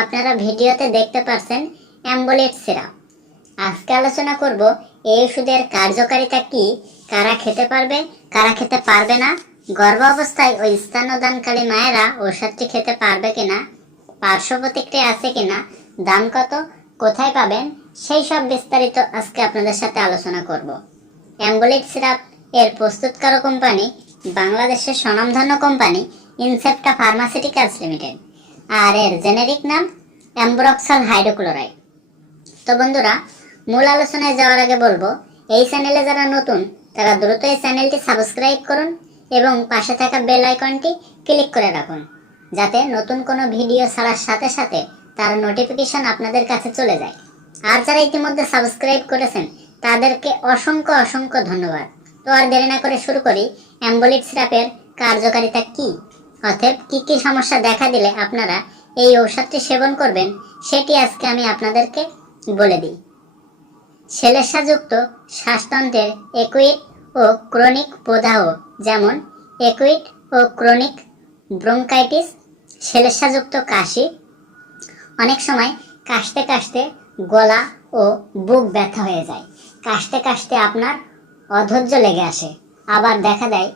আপনারা ভিডিওতে দেখতে পারছেন অ্যাম্বুলেট সিরাপ। আজকে আলোচনা করব এই ওষুধের কার্যকারিতা কি, কারা খেতে পারবে, কারা খেতে পারবে না, গর্ভ অবস্থায় ওই স্তন্যদানকারী মায়েরা ওষুধটি খেতে পারবে কিনা, পার্শ্ব প্রতিক্রিয়া আছে কিনা, দাম কত, কোথায় পাবেন, সেই সব বিস্তারিত আজকে আপনাদের সাথে আলোচনা করব। অ্যাম্বুলেট সিরাপ এর প্রস্তুতকারক কোম্পানি বাংলাদেশের স্বনামধন্য কোম্পানি ইনসেপ্টা ফার্মাসিউটিক্যালস লিমিটেড। আর এর জেনেরিক নাম অ্যাম্ব্রক্সাল হাইড্রোক্লোরাইড তো বন্ধুরা, মূল আলোচনায় যাওয়ার আগে বলব, এই চ্যানেলে যারা নতুন, তারা দ্রুত এই চ্যানেলটি সাবস্ক্রাইব করুন এবং পাশে থাকা বেল আইকনটি ক্লিক করে রাখুন, যাতে নতুন কোনো ভিডিও ছাড়ার সাথে সাথে তার নোটিফিকেশন আপনাদের কাছে চলে যায়। আর যারা ইতিমধ্যে সাবস্ক্রাইব করেছেন, তাদেরকে অসংখ্য অসংখ্য ধন্যবাদ। তো আর দেরি না করে শুরু করি অ্যাম্বুলিট সিরাপের কার্যকারিতা কি? অতএব কি কি সমস্যা দেখা দিলে আপনারা এই ঔষধটি সেবন করবেন, সেটি আজকে আমি আপনাদেরকে বলে দিই। শ্লেষাযুক্ত শ্বাসতন্ত্রের একুইট ও ক্রনিক প্রদাহ, যেমন একুইট ও ক্রনিক ব্রঙ্কাইটিস শ্লেষাযুক্ত কাশি, অনেক সময় কাশতে কাশতে গলা ও বুক ব্যথা হয়ে যায়। কাশতে কাশতে আপনার অধৈর্য লেগে আসে। আবার দেখা দেয়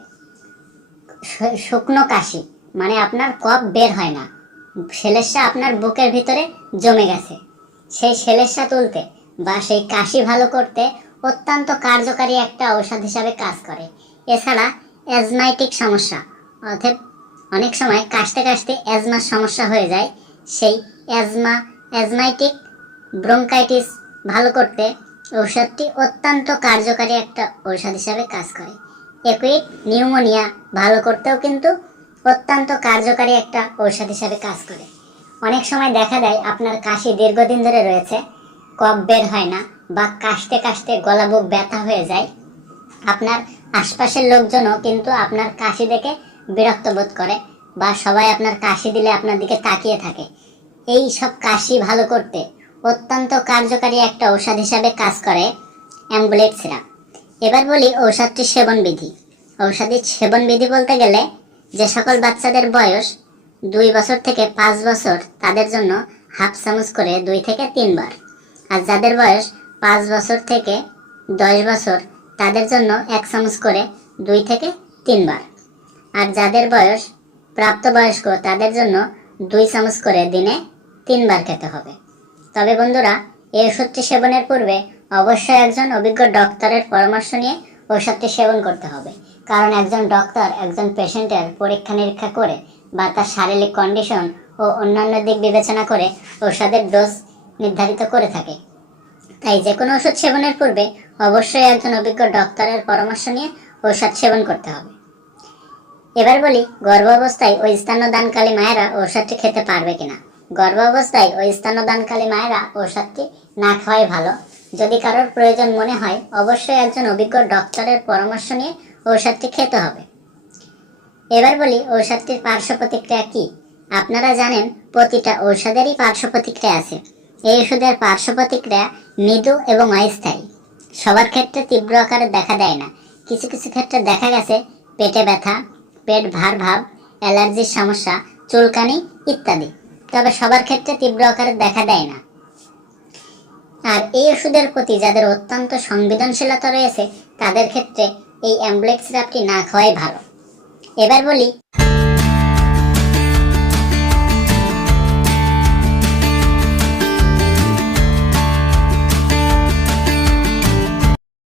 শুকনো কাশি মানে আপনার কফ বের হয় না। সেলেসা আপনার বুকের ভিতরে জমে গেছে। সেই সেলেসা তুলতে বা সেই কাশি ভালো করতে অত্যন্ত কার্যকারী একটা ঔষধ হিসাবে কাজ করে। এছাড়া অ্যাজমাইটিক সমস্যা অর্থাৎ অনেক সময় কাশতে কাশতে অ্যাজমার সমস্যা হয়ে যায়। সেই অ্যাজমা অ্যাজমাইটিক ব্রঙ্কাইটিস ভালো করতে ঔষধটি অত্যন্ত কার্যকারী একটা ঔষধ হিসাবে কাজ করে। একুইট নিউমোনিয়া ভালো করতেও কিন্তু অত্যন্ত কার্যকারী একটা ঔষধ হিসাবে কাজ করে। অনেক সময় দেখা দেয় আপনার কাশি দীর্ঘদিন ধরে রয়েছে, কফ বের হয় না বা কাশতে কাশতে গলা বুক ব্যথা হয়ে যায়। আপনার আশপাশের লোকজনও কিন্তু আপনার কাশি দেখে বিরক্ত বোধ করে বা সবাই আপনার কাশি দিলে আপনার দিকে তাকিয়ে থাকে। এই সব কাশি ভালো করতে অত্যন্ত কার্যকারী একটা ঔষধ হিসাবে কাজ করে অ্যাম্বুলেট সিরাপ। এবার বলি ঔষধটির সেবন বিধি ঔষধির সেবন বিধি বলতে গেলে যে সকল বাচ্চাদের বয়স দুই বছর থেকে পাঁচ বছর, তাদের জন্য হাফ চামচ করে দুই থেকে তিনবার। আর যাদের বয়স পাঁচ বছর থেকে দশ বছর, তাদের জন্য এক চামচ করে দুই থেকে তিনবার। আর যাদের বয়স প্রাপ্তবয়স্ক, তাদের জন্য দুই চামচ করে দিনে তিনবার খেতে হবে। তবে বন্ধুরা, এই ওষুধটি সেবনের পূর্বে অবশ্যই একজন অভিজ্ঞ ডক্টরের পরামর্শ নিয়ে ওষুধটি সেবন করতে হবে। কারণ একজন ডক্টর একজন পেশেন্টের পরীক্ষা নিরীক্ষা করে বা তার শারীরিক কন্ডিশন ও অন্যান্য দিক বিবেচনা করে ঔষধের ডোজ নির্ধারিত করে থাকে। তাই যে কোনো ওষুধ সেবনের পূর্বে অবশ্যই একজন অভিজ্ঞ ডক্টরের পরামর্শ নিয়ে ঔষধ সেবন করতে হবে। এবার বলি, গর্ভাবস্থায় ওই স্তন্যদানকালী মায়েরা ঔষধটি খেতে পারবে কিনা? গর্ভাবস্থায় ওই স্তন্যদানকালী মায়েরা ঔষধটি না খাওয়াই ভালো। যদি কারোর প্রয়োজন মনে হয়, অবশ্যই একজন অভিজ্ঞ ডক্টরের পরামর্শ নিয়ে ঔষধটি খেতে হবে। এবার বলি, ঔষধটির পার্শ্ব প্রতিক্রিয়া কি? আপনারা জানেন, প্রতিটা ঔষধেরই পার্শ্ব প্রতিক্রিয়া আছে। এই ওষুধের পার্শ্ব প্রতিক্রিয়া মৃদু এবং অস্থায়ী। সবার ক্ষেত্রে তীব্র আকারে দেখা দেয় না। কিছু কিছু ক্ষেত্রে দেখা গেছে, পেটে ব্যথা, পেট ভার ভাব, অ্যালার্জির সমস্যা, চুলকানি ইত্যাদি। তবে সবার ক্ষেত্রে তীব্র আকারে দেখা দেয় না। আর এই ওষুধের প্রতি যাদের অত্যন্ত সংবেদনশীলতা রয়েছে, তাদের ক্ষেত্রে এই অ্যাম্বুলেক্স সিরাপটি না খাওয়াই ভালো। এবার বলি